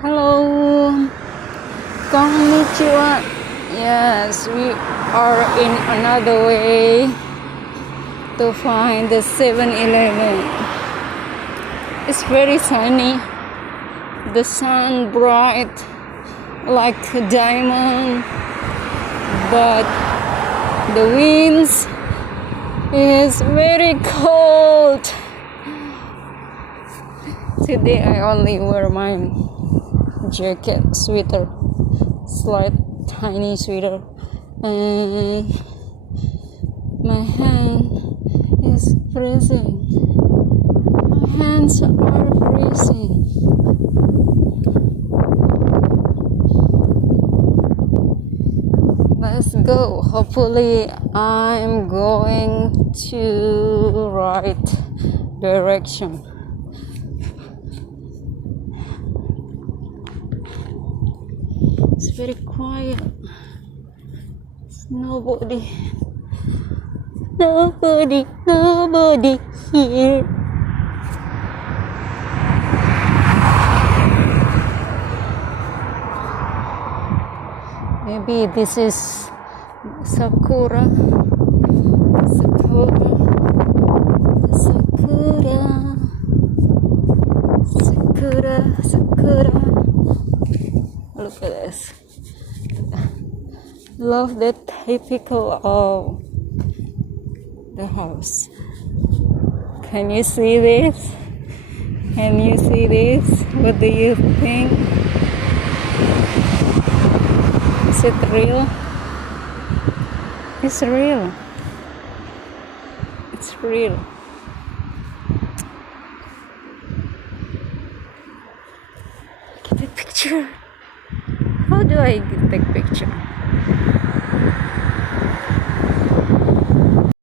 Hello, konnichiwa. Yes, we are in another way to find the 7-Eleven. It's very sunny. The sun bright like a diamond, but the winds is very cold. Today I only wear my jacket, sweater, slight tiny sweater, and my hand is freezing. My hands are freezing. Let's go. Hopefully I'm going to right direction. It's very quiet. There's nobody here. Maybe this is Sakura. Look at this. Love the typical of the house. Can you see this? Can you see this? What do you think? Is it real? It's real. It's real. Get a picture. How do I take picture?